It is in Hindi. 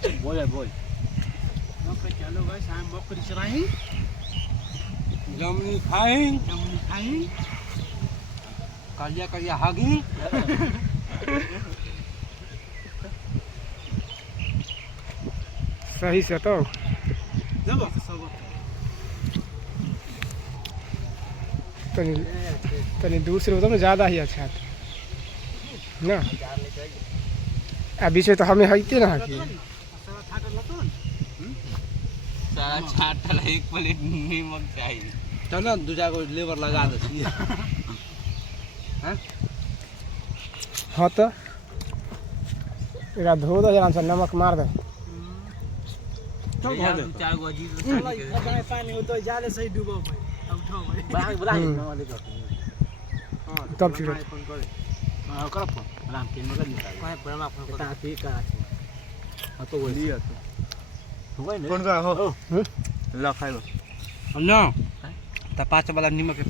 बोल बोल चलो भाई शाम बकरी चराई जमनी खाई खाई कालिया कालिया हागी सही से तो जब सब तनी दूर से ना ज़्यादा ही अच्छा था ना बीच में तो हमें हईते ना कि सारा छाटल एक प्लेट नीमक चाहिए चलो दूसरा को लेबर लगा दे हाँ तो एक धो दो जरा सा नमक मार दे चल धो दे चार गो अजीब पानी हो तो जाले सही डूबो भाई अब उठो भाई बुला वाले का तब ठीक है फोन करे हां कर फोन राम के मगर निकाल कोई बड़ा फोन कर ताती का हां तो बोली है तो कोई नहीं फोन कर हो ला खाइलो न त 5 वाला नीमक के